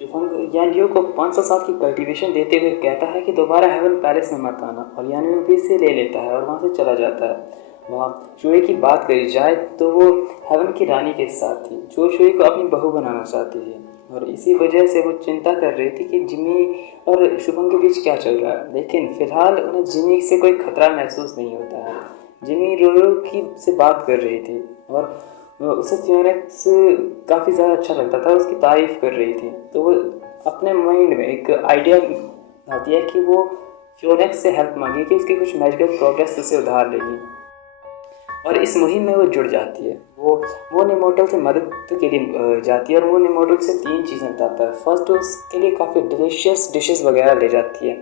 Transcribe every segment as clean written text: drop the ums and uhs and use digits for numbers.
शिफंग यान लियो को 500 साल की कल्टीवेशन देते हुए कहता है कि दोबारा हेवन पैलेस में मत आना, और यान लियो भी इसे ले लेता है और वहाँ से चला जाता है। वहाँ शुई की बात करी जाए तो वो हेवन की रानी के साथ थी, जो शुई को अपनी बहू बनाना चाहती थी, और इसी वजह से वो चिंता कर रही थी कि जिमी और शुभम के बीच क्या चल रहा है। लेकिन फिलहाल उन्हें जिमी से कोई खतरा महसूस नहीं होता है। जिमी रोयो की से बात कर रही थी और उसे फियोनेक्स काफ़ी ज़्यादा अच्छा लगता था, उसकी तारीफ़ कर रही थी। तो वो अपने माइंड में एक आइडिया आती है कि वो फियोनेक्स से हेल्प मांगी कि उसकी कुछ मैजिकल प्रोग्रेस उसे उधार लेगी, और इस मुहिम में वो जुड़ जाती है। वो निमोटल से मदद के लिए जाती है, और वो निमोटल से 3 चीज़ें बताता है। फर्स्ट, उसके लिए काफ़ी डिलीशियस डिशेस वगैरह ले जाती है,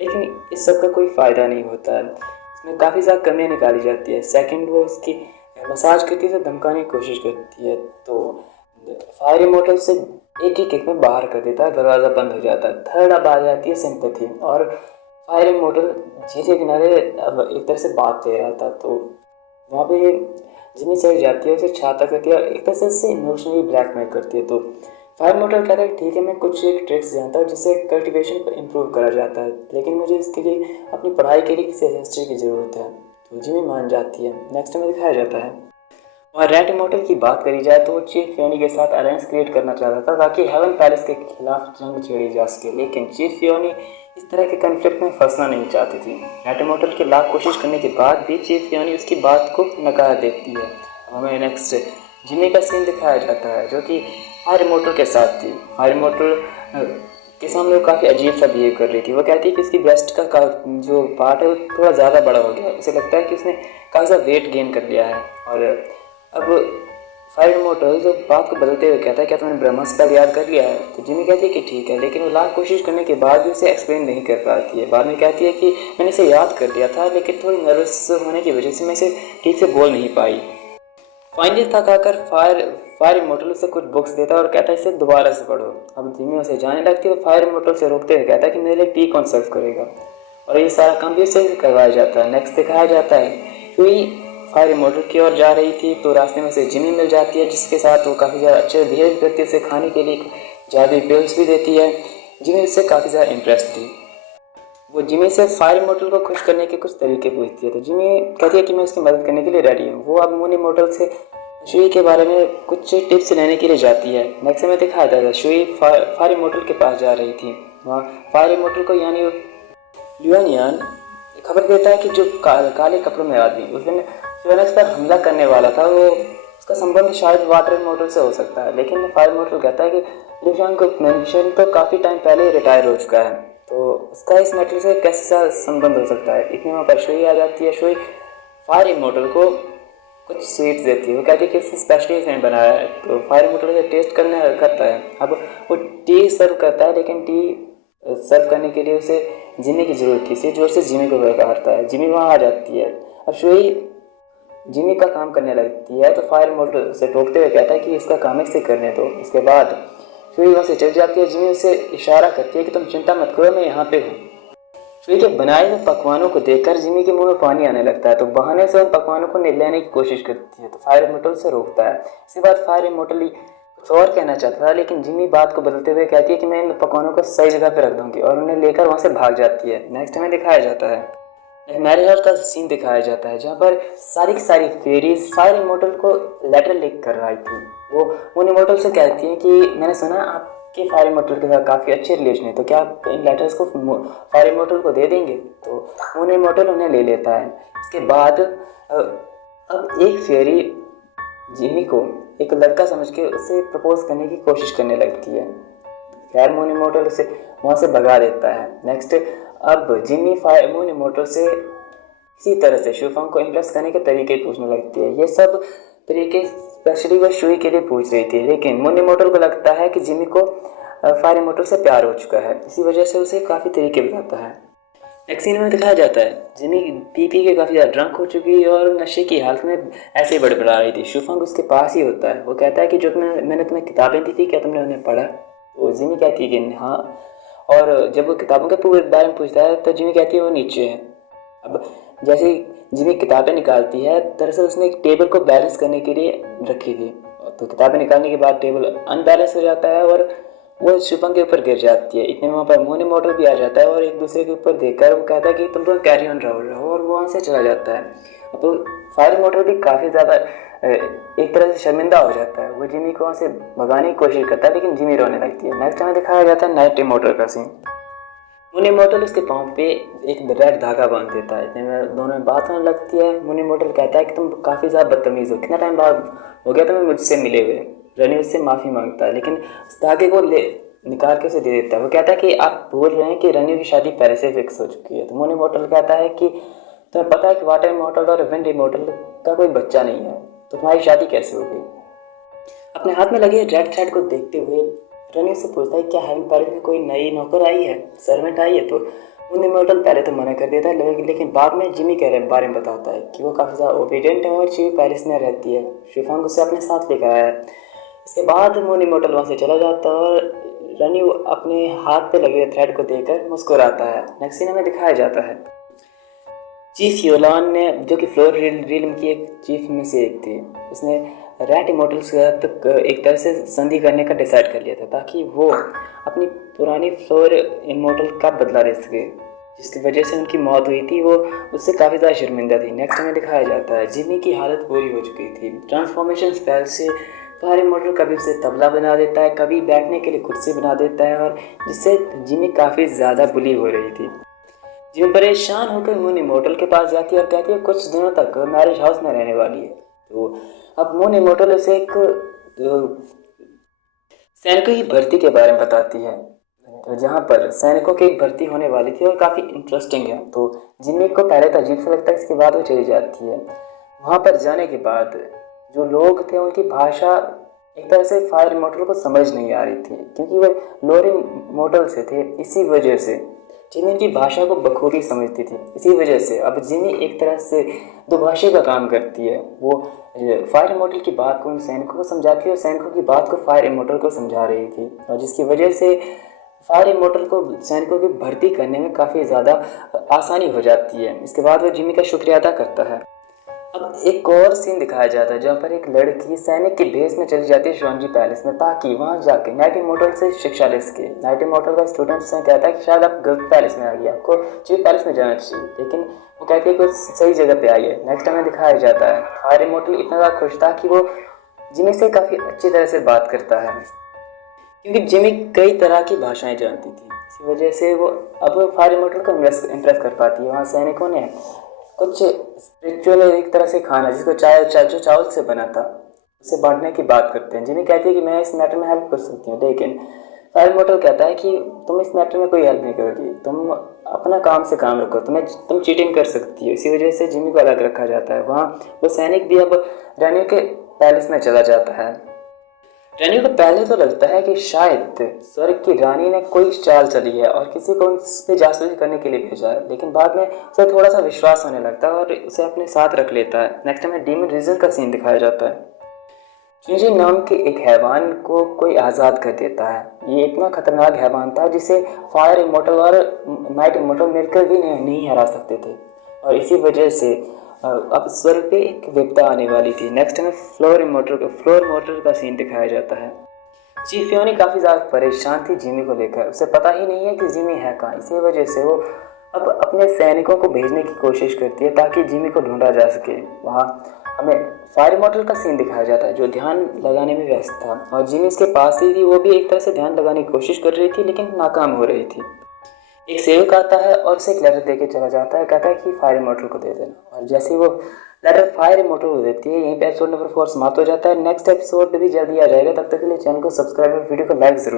लेकिन इस सब का कोई फ़ायदा नहीं होता है, इसमें काफ़ी ज़्यादा कमियाँ निकाली जाती है। सेकंड, वो उसकी मसाज करके उसे धमकाने की कोशिश करती है, तो फायर इमोटल से एक ही किक में बाहर कर देता है, दरवाज़ा बंद हो जाता है। थर्ड, अब आ जाती है सिंपैथी, और फायर इमोटल झील के किनारे अब एक तरह से बात ले रहा था, तो वहाँ पे जिमी चली जाती है, उसे छाता करती है और एक तरह से उससे इमोशनली ब्लैकमेल करती है। तो फायर मोटर कहता है ठीक है, मैं कुछ एक ट्रिक्स जानता हूँ जिससे कल्टीवेशन को इम्प्रूव करा जाता है, लेकिन मुझे इसके लिए अपनी पढ़ाई के लिए किसी एसेस्ट्री की ज़रूरत है। तो जिमी मान जाती है। नेक्स्ट में दिखाया जाता है, और रेड इमोर्टल की बात करी जाए तो वो चीफ फियोनी के साथ अलायंस क्रिएट करना चाहता था ताकि हेवन पैलेस के खिलाफ जंग छेड़ी जा सके, लेकिन चीफ फियोनी इस तरह के कन्फ्लिक्ट में फंसना नहीं चाहती थी। रेड इमोर्टल की लाख कोशिश करने के बाद भी चीफ फियोनी उसकी बात को नकार देती है। हमें नेक्स्ट जिमी का सीन दिखाया जाता है, जो कि फायर इमोर्टल के साथ थी। फायर इमोर्टल के सामने वो काफ़ी अजीब सा बिहेव कर रही थी। वो कहती है कि उसकी ब्रेस्ट का जो पार्ट है वो थोड़ा ज़्यादा बड़ा हो गया, उसे लगता है कि उसने काफ़ी ज़्यादा वेट गेन कर लिया है। और अब फायर इमोर्टल जो बात को बदलते हुए कहता है, क्या तुमने ब्रह्मा स्पेल याद कर लिया है? तो जिमी कहती है कि ठीक है, लेकिन वो लाख कोशिश करने के बाद भी उसे एक्सप्लेन नहीं कर पाती है। बाद में कहती है कि मैंने इसे याद कर लिया था, लेकिन थोड़ी नर्वस होने की वजह से मैं इसे ठीक से बोल नहीं पाई। फाइनली थक आकर फायर इमोर्टल उसे कुछ बुक्स देता है और कहता है इसे दोबारा से पढ़ो। अब जिमी उसे जाने लगती है, तो फायर इमोर्टल से रोकते हुए कहता है कि मेरे लिए टी कौन सर्व करेगा, और ये सारा काम भी उससे करवाया जाता है। नेक्स्ट दिखाया जाता है कि फायर इमोर्टल की ओर जा रही थी, तो रास्ते में से जिमी मिल जाती है, जिसके साथ वो काफ़ी ज़्यादा अच्छे बिहेव करती है, उसे खाने के लिए जादुई पिल्स भी देती है। जिमी उससे काफ़ी ज़्यादा इंटरेस्ट थी। वो जिमी से फायर इमोर्टल को खुश करने के कुछ तरीके पूछती है, तो जिमी कहती है कि मैं उसकी मदद करने के लिए रेडी हूँ। वो अब मून इमोर्टल से शुई के बारे में कुछ टिप्स लेने के लिए जाती है। नेक्स्ट में दिखाया जाता है शुई फायर इमोर्टल के पास जा रही थी। वहाँ फायर इमोर्टल को यानी ल्यूआनियन खबर देता है कि जो काले कपड़ों में आदमी उस दिन फियोनेक्स पर हमला करने वाला था, वो उसका संबंध शायद वाटर इमोर्टल से हो सकता है। लेकिन फायर इमोर्टल कहता है कि ल्यूआनियन को मेंशन तो काफ़ी टाइम पहले ही रिटायर हो चुका है, तो उसका इस मैटर से कैसा संबंध हो सकता है। इतने में पर शुई आ जाती है। शुई फायर इमोर्टल को कुछ स्वीट्स देती है। वो कहती है कि इसने स्पेशली इसने बनाया है, तो फायर इमोर्टल से टेस्ट करता है। अब वो टी सर्व करता है, लेकिन टी सर्व करने के लिए उसे जिमी की ज़रूरत थी, इसी जोर से जिमी को बेकारता है। जिमी वहाँ आ जाती है। अब शुई जिमी का काम करने लगती है, तो फायर इमोर्टल से टोकते हुए कहता है कि इसका काम इसे करने दो। इसके बाद शुई वहाँ से चल जाती है। जिमी उसे इशारा करती है कि तुम चिंता मत करो, मैं यहाँ पे हूँ। शुई के बनाए हुए पकवानों को देखकर जिमी के मुंह में पानी आने लगता है, तो बहाने से उन पकवानों को लेने की कोशिश करती है, तो फायर इमोर्टल से रोकता है। इसके बाद फायर इमोर्टल कुछ और कहना चाहता था, लेकिन जिमी बात को बदलते हुए कहती है कि मैं इन पकवानों को सही जगह पर रख दूंगी, और उन्हें लेकर वहाँ से भाग जाती है। नेक्स्ट हमें दिखाया जाता है एक मैरिज हाउस का सीन दिखाया जाता है, जहाँ पर सारी की सारी फेरीज फायर इमोर्टल को लेटर लिख कर आई थी। वो उन इमोर्टल से कहती हैं कि मैंने सुना आपके फायर इमोर्टल के साथ काफ़ी अच्छे रिलेशन है, तो क्या आप इन लेटर्स को फायर इमोर्टल को दे देंगे? तो उन इमोर्टल उन्हें ले लेता है। इसके बाद अब एक फेरी जिमी को एक लड़का समझ के उसे प्रपोज करने की कोशिश करने लगती है। खैर मून इमोर्टल उसे वहाँ से भगा देता है। नेक्स्ट, अब जिमी फायर मून इमोर्टल से इसी तरह से शुफंग को इम्प्रेस करने के तरीके पूछने लगती है। ये सब तरीके स्पेशली वह शुई के लिए पूछ रही थी, लेकिन मून इमोर्टल को लगता है कि जिमी को फायर इमोर्टल से प्यार हो चुका है, इसी वजह से उसे काफ़ी तरीके बताता है। नेक्स्ट सीन में दिखाया जाता है जिमी पी के काफ़ी ज़्यादा ड्रंक हो चुकी है और नशे की हालत में ऐसे ही बड़बड़ा रही थी। शुफंग उसके पास ही होता है। वो कहता है कि जो मैंने तुम्हें किताबें दी थी, क्या तुमने उन्हें पढ़ा? तो जिमी कहती है कि हाँ, और जब वो किताबों के पूरे बारे में पूछता है तो जिमी कहती है वो नीचे है। अब जैसे जिमी किताबें निकालती है, दरअसल उसने एक टेबल को बैलेंस करने के लिए रखी थी, तो किताबें निकालने के बाद टेबल अनबैलेंस हो जाता है और वो शुभम के ऊपर गिर जाती है। इतने में वहाँ पर मोनी मॉडल भी आ जाता है और एक दूसरे के ऊपर देखकर वो कहता है कि तुम लोग कैरी ऑन रहो, और वो वहाँ से चला जाता है। अब फायर मॉडल भी काफ़ी ज़्यादा एक तरह से शर्मिंदा हो जाता है। वो जिमी को वहाँ से भगाने की कोशिश करता है, लेकिन जिमी रोने लगती है। नेक्स्ट हमें दिखाया जाता है नाइट मॉडल का सीन। मुनी मॉडल उसके पाँव पे एक रेड धागा बांध देता है। इतने में दोनों में बात होने लगती है। मुनी मॉडल कहता है कि तुम काफ़ी ज़्यादा बदतमीज़ हो, कितना टाइम बाद हो गया तुम्हें मुझसे मिले हुए। रनी उससे माफ़ी मांगता है, लेकिन उस धागे को ले निकाल के उसे दे देता है। वो कहता है कि आप बोल रहे हैं कि रनी की शादी पहले से फिक्स हो चुकी है। तो मुनी मॉडल कहता है कि तुम्हें पता है कि वाटर मॉडल और विंड मॉडल का कोई बच्चा नहीं है, तो तुम्हारी शादी कैसे हो गई। अपने हाथ में लगे रेड थ्रेड को देखते हुए रनी से पूछता है क्या हेवन पैलेस में कोई नई नौकर आई है, सर्वेंट आई है। तो मुनी मॉडल पहले तो मना कर देता है, लेकिन बाद में जिमी के बारे में बताता है कि वो काफ़ी ज़्यादा ओबीडियंट है और चिवी पैलेस में रहती है। शिफांग उसे अपने साथ लेकर आया है। इसके बाद मुनी मॉडल वहाँ से चला जाता है और रनी अपने हाथ पे लगे थ्रेड को देखकर मुस्कुराता है। नेक्स्ट सीन में दिखाया जाता है चीफ योलान ने, जो कि फ्लोर रियल्म की एक चीफ में से एक थी, उसने रैट इमोटल्स के साथ एक तरह से संधि करने का डिसाइड कर लिया था ताकि वो अपनी पुरानी फ्लोर इमोटल का बदला ले सके, जिसकी वजह से उनकी मौत हुई थी। वो उससे काफ़ी ज़्यादा शर्मिंदा थी। नेक्स्ट में दिखाया जाता है जिमी की हालत बुरी हो चुकी थी। ट्रांसफॉर्मेशन स्पेल से फायर इमोटल कभी उसे तबला बना देता है, कभी बैठने के लिए कुर्सी बना देता है, और जिससे जिमी काफ़ी ज़्यादा बुली हो रही थी। जिमी परेशान होकर मून इमोटल के पास जाती है और कहती है कुछ दिनों तक मैरिज हाउस में रहने वाली है। तो अब मून इमोटल उसे एक सैनिकों की भर्ती के बारे में बताती है, तो जहाँ पर सैनिकों की भर्ती होने वाली थी और काफ़ी इंटरेस्टिंग है। तो जिमी को पहले तो अजीब सा लगता है, इसके बाद वो चली जाती है। वहाँ पर जाने के बाद जो लोग थे उनकी भाषा एक तरह से फायर इमोटल को समझ नहीं आ रही थी, क्योंकि वो लोअर इमोटल से थे। इसी वजह से जिमी की भाषा को बखूबी समझती थी। इसी वजह से अब जिमी एक तरह से दुभाषी का काम करती है। वो फायर इमोटल की बात को उन सैनिकों को समझाती है और सैनिकों की बात को फायर इमोटल को समझा रही थी, और जिसकी वजह से फायर इमोटल को सैनिकों की भर्ती करने में काफ़ी ज़्यादा आसानी हो जाती है। इसके बाद वो जिमी का शुक्रिया अदा करता है। अब एक और सीन दिखाया जाता है जहाँ पर एक लड़की सैनिक के भेस में चली जाती है शोंजी पैलेस में, ताकि वहाँ जाके नाइट इमोटल से शिक्षा ले सके। नाइट इमोटल का स्टूडेंट से कहता है कि शायद आप गलत पैलेस में आ गए, आपको चीफ पैलेस में जाना चाहिए, लेकिन वो कहती है कि सही जगह पे आई है। नेक्स्ट हमें दिखाया जाता है फायर इमोटल इतना ज़्यादा खुश था कि वो जिमी से काफ़ी अच्छी तरह से बात करता है, क्योंकि जिमी कई तरह की भाषाएं जानती थी। इसी वजह से वो अब फायर इमोटल को इम्प्रेस कर पाती है। वहाँ सैनिकों ने कुछ स्पिरिचुअल एक तरह से खाना, जिसको जो चावल से बना था, उसे बांटने की बात करते हैं। जिमी कहती है कि मैं इस मैटर में हेल्प कर सकती हूँ, लेकिन फायर इमोटल कहता है कि तुम इस मैटर में कोई हेल्प नहीं करोगी, तुम अपना काम से काम रखो, तुम चीटिंग कर सकती हो। इसी वजह से जिमी को अलग रखा जाता है। वहाँ वो सैनिक भी अब रैनी के पैलेस में चला जाता है। रैनी को पहले तो लगता है कि शायद स्वर्ग की रानी ने कोई चाल चली है और किसी को उस पर जासूसी करने के लिए भेजा है, लेकिन बाद में उसे थोड़ा सा विश्वास होने लगता है और उसे अपने साथ रख लेता है। नेक्स्ट हमें डीमन रीजन का सीन दिखाया जाता है। चुंजी नाम के एक हैवान को कोई आज़ाद कर देता है। ये इतना खतरनाक हैवान था जिसे फायर इमोटल और नाइट इमोटल मिलकर भी नहीं हरा सकते थे, और इसी वजह से अब स्वर्ग पे एक विपदा आने वाली थी। नेक्स्ट हमें फ्लोर मोटर का सीन दिखाया जाता है। चीफ योनी काफ़ी ज़्यादा परेशान थी जिमी को लेकर। उसे पता ही नहीं है कि जिमी है कहाँ। इसी वजह से वो अब अपने सैनिकों को भेजने की कोशिश करती है ताकि जिमी को ढूंढा जा सके। वहाँ हमें फायर मॉडल का सीन दिखाया जाता है, जो ध्यान लगाने में व्यस्त था, और जिमी इसके पास ही थी। वो भी एक तरह से ध्यान लगाने की कोशिश कर रही थी, लेकिन नाकाम हो रही थी। एक सेवक आता है और उसे एक लेटर देके चला जाता है, कहता है कि फायर इमोटल को दे देना, और जैसे ही वो लेटर फायर इमोटल को देती है, यहीं पे एपिसोड नंबर 4 समाप्त हो जाता है। नेक्स्ट एपिसोड भी जल्दी आ जाएगा। तब तक के लिए चैनल को सब्सक्राइब और वीडियो को लाइक जरूर